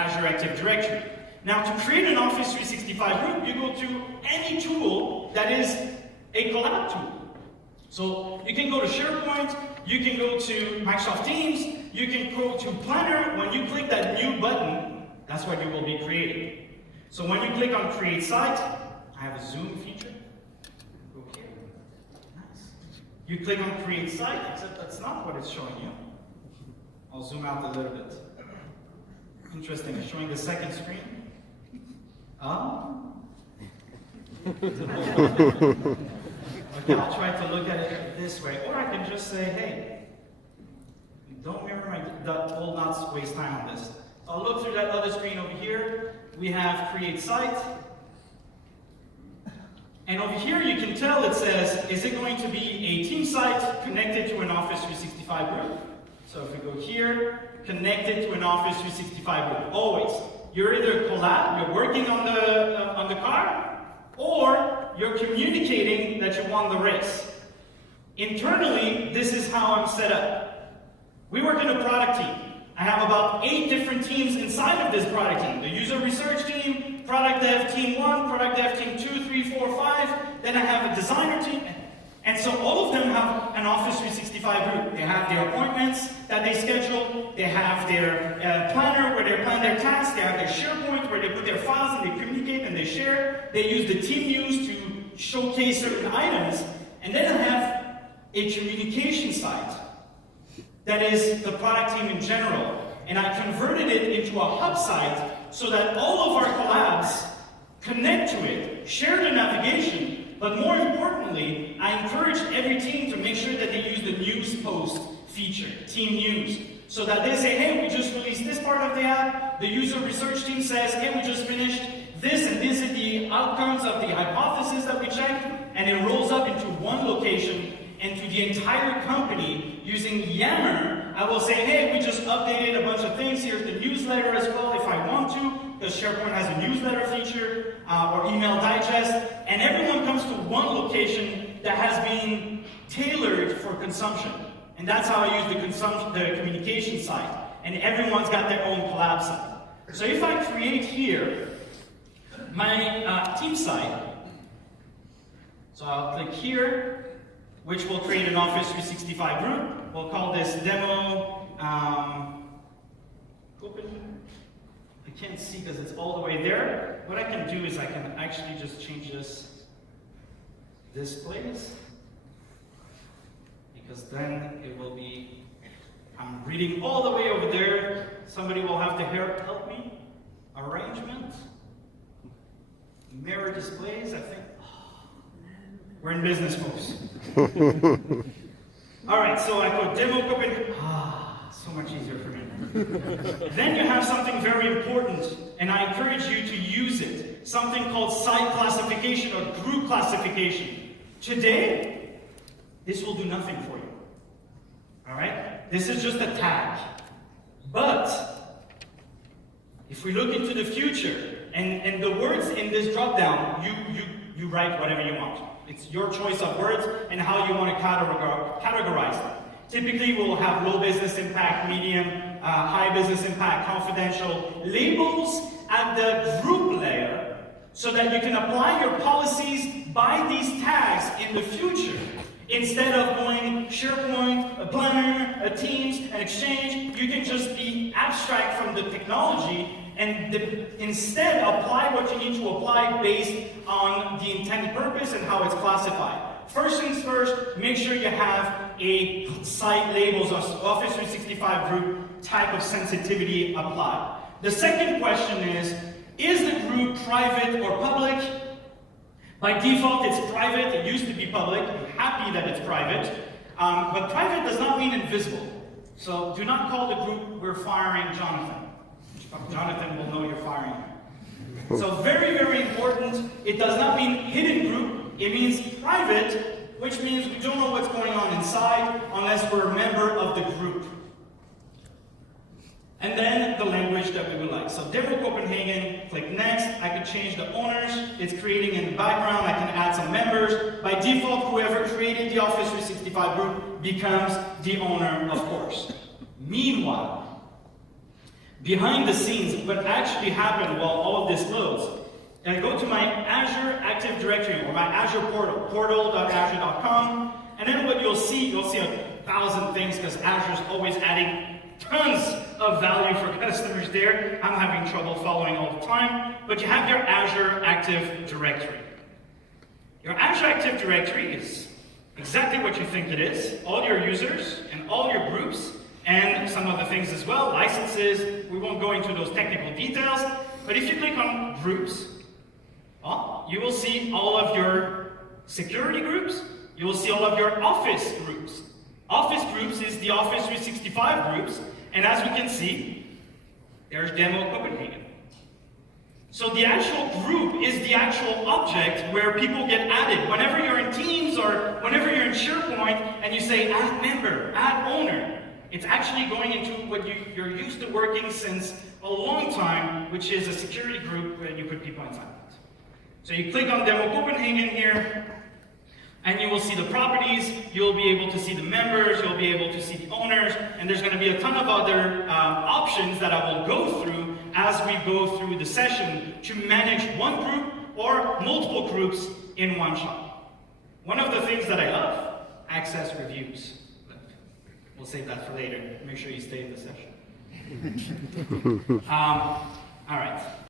Azure Active Directory. Now, to create an Office 365 group, you go to any tool that is a collab tool. So you can go to SharePoint, you can go to Microsoft Teams, you can go to Planner. When you click that new button, that's what you will be creating. So when you click on Create Site, I have a zoom feature. Go here. Nice. You click on Create Site, except that's not what it's showing you. I'll zoom out a little bit. Interesting, it's showing the second screen. Okay, I'll try to look at it this way. Or I can just say, hey, don't mirror my will not waste time on this. So I'll look through that other screen over here. We have Create Site. And over here you can tell it says, is it going to be a team site connected to an Office 365 group? So if we go here, connected to an Office 365 group. Always. You're either collab, you're working on the car, or you're communicating that you won the race. Internally, this is how I'm set up. We work in a product team. I have about 8 different teams inside of this product team. The user research team, product dev team 1, product dev team 2, 3, 4, 5. Then I have a designer team. And so all of them have an Office 365 group. They have their appointments that they schedule. They have their planner where they plan their tasks. They have their SharePoint where they put their files and they communicate and they share. They use the team news to showcase certain items. And then I have a communication site that is the product team in general. And I converted it into a hub site so that all of our collabs connect to it, share the navigation. But more importantly, I encourage every team to make sure that they use the news post feature, team news, so that they say, hey, we just released this part of the app. The user research team says, hey, we just finished this, and these are the outcomes of the hypothesis that we checked, and it rolls up into one location and to the entire company using Yammer. I will say, hey, we just updated a bunch of things. Here's the newsletter as well if I want to, because SharePoint has a newsletter feature or email digest, and everyone comes to one location that has been tailored for consumption. And that's how I use the communication site. And everyone's got their own collab site. So if I create here my team site, so I'll click here, which will create an Office 365 group. We'll call this demo Copenhagen. I can't see because it's all the way there. What I can do is I can actually just change this displays, because then it will be, I'm reading all the way over there. Somebody will have to help me. Arrangement, mirror displays, I think. We're in business, folks. All right, so I go demo Copenhagen. So much easier for me. Then you have something very important, and I encourage you to use it. Something called site classification or group classification. Today, this will do nothing for you. All right? This is just a tag. But if we look into the future, and the words in this drop-down, you write whatever you want. It's your choice of words and how you want to categorize them. Typically, we'll have low business impact, medium, high business impact, confidential labels at the group layer so that you can apply your policies by these tags in the future. Instead of going SharePoint, a Planner, a Teams, an Exchange, you can just be abstract from the technology and instead apply what you need to apply based on the intended purpose and how it's classified. First things first, make sure you have a site labels or Office 365 group type of sensitivity applied. The second question is the group private or public? By default, it's private. It used to be public. I'm happy that it's private. But private does not mean invisible. So do not call the group, we're firing Jonathan. Jonathan will know you're firing him. So very, very important. It does not mean hidden group. It means private, which means we don't know what's going on inside unless we're a member of the group. And then the language that we would like. So demo Copenhagen, click next. I can change the owners. It's creating in the background. I can add some members. By default, whoever created the Office 365 group becomes the owner, of course. Meanwhile, behind the scenes, what actually happened while all of this loads. And I go to my Azure Active Directory or my Azure portal, portal.azure.com, and then what you'll see 1,000 things because Azure's always adding tons of value for customers there. I'm having trouble following all the time, but you have your Azure Active Directory. Your Azure Active Directory is exactly what you think it is, all your users and all your groups, and some other things as well, licenses. We won't go into those technical details, but if you click on groups, well, you will see all of your security groups, you will see all of your office groups. Office groups is the Office 365 groups, and as we can see, there's Demo Copenhagen. So the actual group is the actual object where people get added. Whenever you're in Teams or whenever you're in SharePoint and you say add member, add owner, it's actually going into what you're used to working since a long time, which is a security group where you put people inside. So you click on Demo Copenhagen here, and you will see the properties, you'll be able to see the members, you'll be able to see the owners, and there's going to be a ton of other options that I will go through as we go through the session to manage one group or multiple groups in one shot. One of the things that I love, access reviews. But we'll save that for later. Make sure you stay in the session. All right.